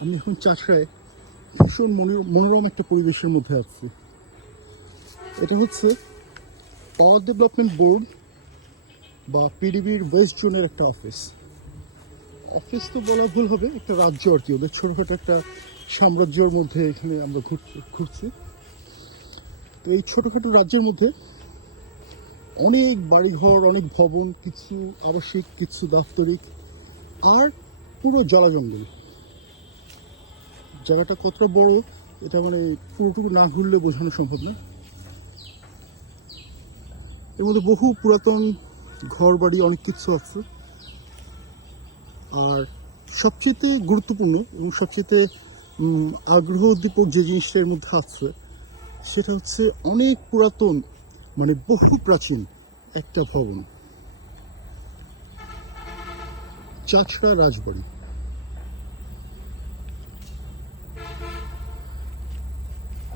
আমি এখন চাষরায় ভীষণ মনো- মনোরম একটা পরিবেশের মধ্যে আছি। এটা হচ্ছে পাওয়ার ডেভেলপমেন্ট বোর্ড বা পিডিবির ওয়েস্ট জোনের একটা অফিস অফিস তো বলা ভুল হবে, একটা রাজ্য আর কি, ওদের ছোটোখাটো একটা সাম্রাজ্যের মধ্যে এখানে আমরা ঘুর- ঘুরছি। তো এই ছোটোখাটো রাজ্যের মধ্যে অনেক বাড়িঘর, অনেক ভবন, কিছু আবাসিক, কিছু দাপ্তরিক, আর পুরো জলাজঙ্গল। জায়গাটা কতটা বড়, এটা মানে পুরোটুকু না ঘুরলে বোঝানো সম্ভব না। এর মধ্যে বহু পুরাতন ঘর বাড়ি অনেক কিছু আছে। আর সবচেয়ে গুরুত্বপূর্ণ এবং সবচেয়ে আগ্রহ উদ্দীপক যে জিনিসটা এর মধ্যে আছে, সেটা হচ্ছে অনেক পুরাতন মানে বহু প্রাচীন একটা ভবন। চাছড়া রাজবাড়ি।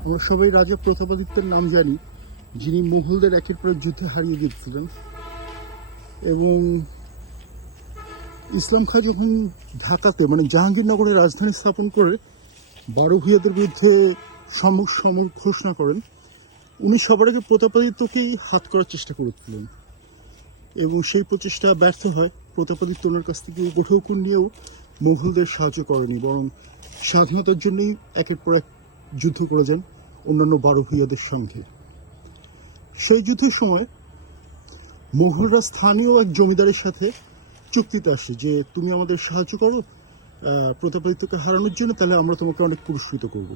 আমরা সবাই রাজা প্রতাপাদিত্যের নাম জানি, যিনি মুঘলদের একের পর যুদ্ধে হারিয়ে দিয়েছিলেন এবং ইসলাম খাঁ যখন ঢাকাতে মানে জাহাঙ্গীরনগরে রাজধানী স্থাপন করে বারো ভূয়াদের বিরুদ্ধে সম্মুখ সমর ঘোষণা করেন, উনি সবার আগে প্রতাপাদিত্যকেই হাত করার চেষ্টা করেছিলেন এবং সেই প্রচেষ্টা ব্যর্থ হয়, প্রতাপাদিত্য ওনার কাছ থেকে গোঠৌকুন নিয়েও মুঘলদের সাহায্য করেনি বরং স্বাধীনতার জন্যই একের পর এক যুদ্ধ করে যান অন্যান্য বারো ভূয়াদের সঙ্গে। সেই যুদ্ধের সময় মোঘলরা স্থানীয় এক জমিদারের সাথে চুক্তিতে আসে যে, তুমি আমাদের সাহায্য করো প্রতাপাদিত্যকে হারানোর জন্য, তাহলে আমরা তোমাকে অনেক পুরস্কৃত করব।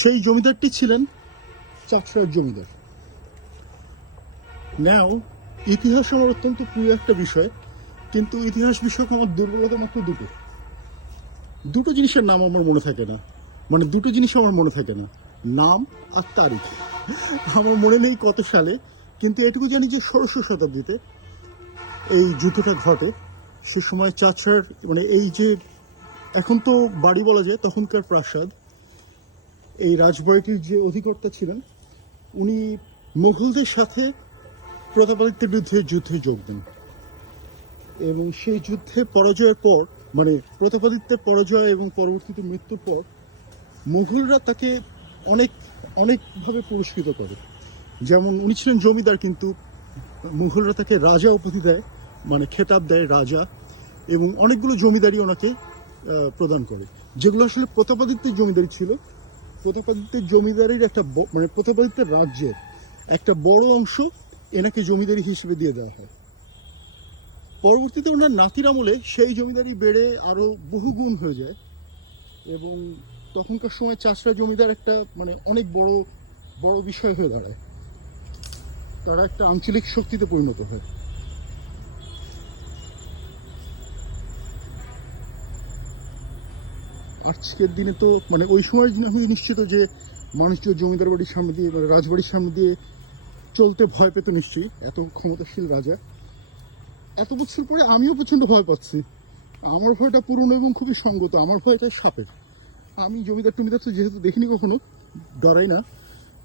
সেই জমিদারটি ছিলেন চাকরার জমিদার। নাও ইতিহাস আমার অত্যন্ত প্রিয় একটা বিষয়, কিন্তু ইতিহাস বিষয়ক আমার দুর্বলতা মাত্র দুটো। দুটো জিনিসের নাম আমার মনে থাকে না। মানে দুটো জিনিস আমার মনে থাকে না, নাম আর তারিখ। আমার মনে নেই কত সালে, কিন্তু এটুকু জানি যে ষোড়শ শতাব্দীতে এই যুদ্ধটা ঘটে। সে সময় চাচড়ার মানে এই যে এখন তো বাড়ি বলা যায়, তখনকার প্রাসাদ, এই রাজবাড়িটির যে অধিকর্তা ছিলেন, উনি মুঘলদের সাথে প্রতাপাদিত্যের বিরুদ্ধে যুদ্ধে যোগ দেন। এবং সেই যুদ্ধে পরাজয়ের পর মানে প্রতাপাদিত্যের পরাজয় এবং পরবর্তীতে মৃত্যুর পর মুঘলরা তাকে অনেক, অনেকভাবে পুরস্কৃত করে। যেমন উনি ছিলেন জমিদার, কিন্তু মুঘলরা তাকে রাজা উপাধি দেয় মানে খেতাব দেয় রাজা, এবং অনেকগুলো জমিদারি ওনাকে প্রদান করে। যেগুলো আসলে প্রতাপাদিত্যের জমিদারি ছিল। প্রতাপাদিত্যের জমিদারির একটা মানে প্রতাপাদিত্যের রাজ্যের একটা বড় অংশ এনাকে জমিদারি হিসেবে দিয়ে দেওয়া হয়। পরবর্তীতে ওনার নাতির আমলে সেই জমিদারি বেড়ে আরও বহু গুণ হয়ে যায়, এবং তখনকার সময় চাষরা জমিদার একটা মানে অনেক বড় বড় বিষয় হয়ে দাঁড়ায়। তারা একটা আঞ্চলিক শক্তিতে পরিণত হয়। আজকের দিনে তো মানে ওই সময় আমি নিশ্চিত যে মানুষজন জমিদার বাড়ির সামনে দিয়ে মানে রাজবাড়ির সামনে দিয়ে চলতে ভয় পেত নিশ্চয়ই, এত ক্ষমতাশীল রাজা। এত বছর পরে আমিও প্রচণ্ড ভয় পাচ্ছি। আমার ভয়টা পুরনো এবং খুবই সঙ্গত, আমার ভয়টা সাপের। আমি জমিদার টমিদার তো যেহেতু দেখিনি কখনো, ডরাই না।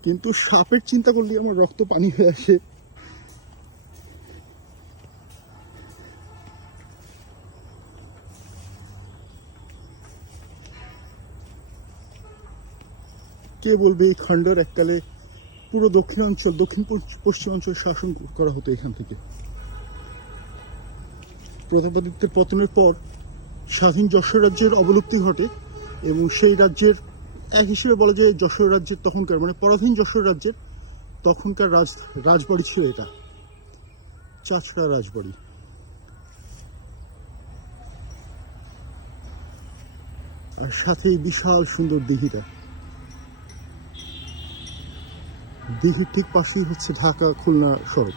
কিন্তু সাপের চিন্তা করলে আমার রক্ত পানি হয়ে আসে। কে বলবে এই খণ্ডের এককালে পুরো দক্ষিণাঞ্চল, দক্ষিণ পশ্চ- পশ্চিমাঞ্চল শাসন করা হতো এখান থেকে। প্রতাপাদিত্যের পতনের পর স্বাধীন যশোর রাজ্যের অবলুপ্তি ঘটে। এবং সেই রাজ্যের, এক হিসেবে বলা যায় যশোর রাজ্যের তখনকার মানে পরাধীন যশোর রাজ্যের তখনকার রাজ, রাজবাড়ি ছিল এটা। চাচড়া রাজবাড়ি। আর সাথে বিশাল সুন্দর দিঘিটা। দিঘির ঠিক পাশেই হচ্ছে ঢাকা খুলনা সড়ক।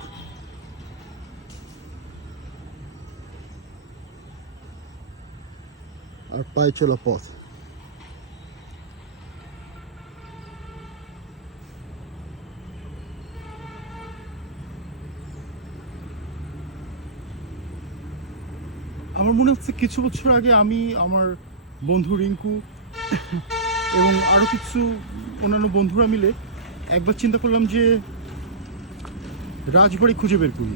আর পায়ে চলা পথ আমার মনে হচ্ছে কিছু বছর আগে আমি, আমার বন্ধু রিঙ্কু এবং আরও কিছু অন্যান্য বন্ধুরা মিলে একবার চিন্তা করলাম যে রাজবাড়ি খুঁজে বের করি।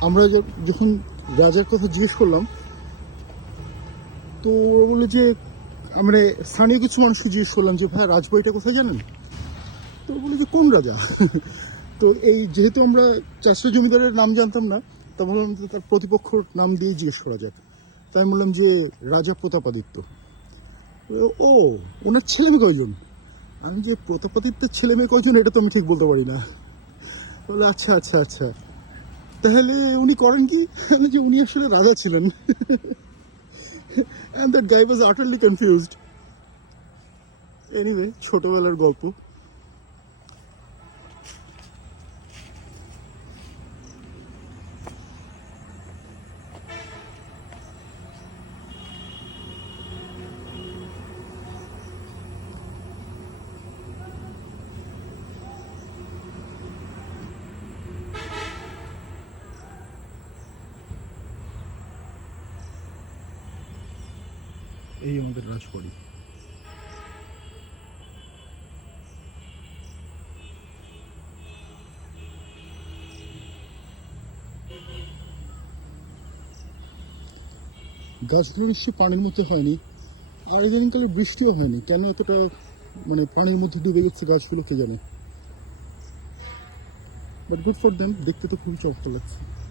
আমরা যখন রাজার কথা জিজ্ঞেস করলাম, তো ওরা বলল যে আমরা স্থানীয় কিছু মানুষকে জিজ্ঞেস করলাম যে, ভাই, রাজবাড়িটা কোথায় জানেন? তো বলল যে, কোন রাজা? তো এই যেহেতু আমরা চাষা জমিদারের নাম জানতাম না তা যে তার প্রতিপক্ষর নাম দিয়ে জিজ্ঞেস করা যাক। তাই আমি বললাম যে রাজা প্রতাপাদিত্য। ও- ওনার ছেলে মেয়ে কয়জন? আমি যে প্রতাপাদিত্যের ছেলে মেয়ে কয়জন, এটা তো আমি ঠিক বলতে পারি না। বলে আচ্ছা আচ্ছা আচ্ছা। তাহলে উনি করেন কি? আমি যে উনি আসলে রাজা ছিলেন। And that guy was utterly confused anyway ছোটোবেলার গল্প। এই আমাদের রাজবাড়ি গাছগুলো নিশ্চয়ই পানির মধ্যে হয়নি। আর ইদানিংকালে বৃষ্টিও হয়নি। কেন এতটা মানে পানির মধ্যে ডুবে যাচ্ছে গাছগুলো কে জানে? বাট গুড ফর দেম দেখতে তো খুবই চমৎকার লাগছে।